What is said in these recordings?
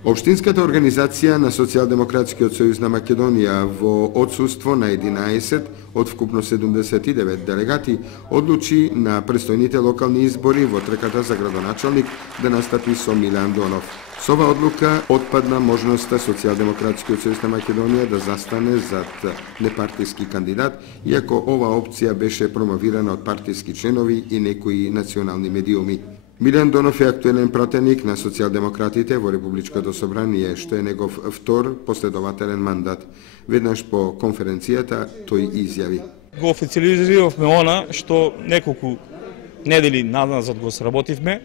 Општинската организација на Социјалдемократскиот сојуз на Македонија во отсуство на 11 од вкупно 79 делегати одлучи на престојните локални избори во трката за градоначалник да настапи со Милан Донов. Со оваа одлука отпадна можноста Социјалдемократскиот сојуз на Македонија да застане зад непартиски кандидат, иако оваа опција беше промовирана од партиски членови и некои национални медиуми. Милан Донов е актуелен пратеник на социјалдемократите во Републичкото собрание, што е негов втор последователен мандат. Веднаш по конференцијата тој изјави: Го официализиравме она што неколку недели назад го сработивме.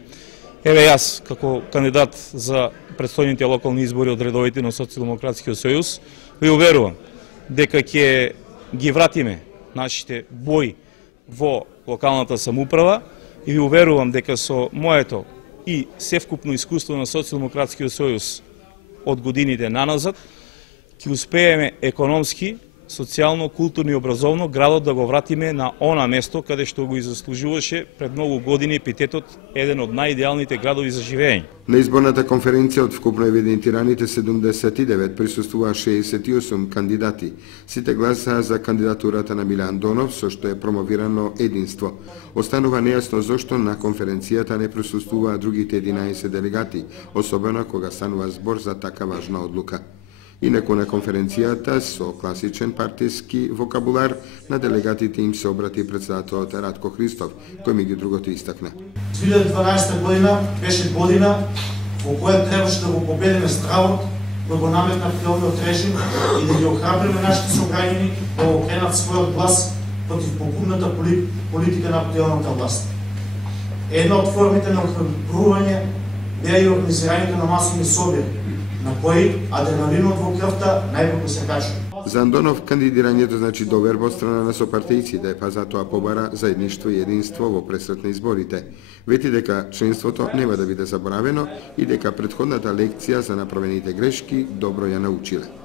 Еве јас како кандидат за претстојните локални избори од редовите на Социјалдемократскиот сојуз ви уверувам дека ќе ги вратиме нашите бои во локалната самоуправа и ви уверувам дека со моето и севкупно искуство на Социјалдемократскиот сојуз од годините наназад ќе успееме економски, социјално, културно и образовно градот да го вратиме на она место каде што го заслужуваше пред многу години епитетот еден од најидеалните градови за живење. На изборната конференција од вкупно евидентираните 79 присуствуваа 68 кандидати. Сите гласаа за кандидатурата на Милан Донов, со што е промовирано единство. Останува нејасно зошто на конференцијата не присуствуваа другите 11 делегати, особено кога станува збор за така важна одлука. Инаку на конференцијата со класичен партиски вокабулар на делегатите им се обрати председателот Радко Христов, кој меѓу другото истакна: 2012 година беше година во која требаше да го победиме стравот, да го наметнавме овој режим и да ги охрабриме нашите сограѓани да го кренат својот глас против погубната политика на актуелната власт. Една од формите на охрабрување беа и организирањето на масовни собори, на кои адреналинот во крвта најпоку се качува. За Андонов кандидирањето значи доверба од страна на сопартијците, па затоа побара заедништво и единство во пресрет на изборите. Вети дека членството нема да биде заборавено и дека претходната лекција за направените грешки добро ја научиле.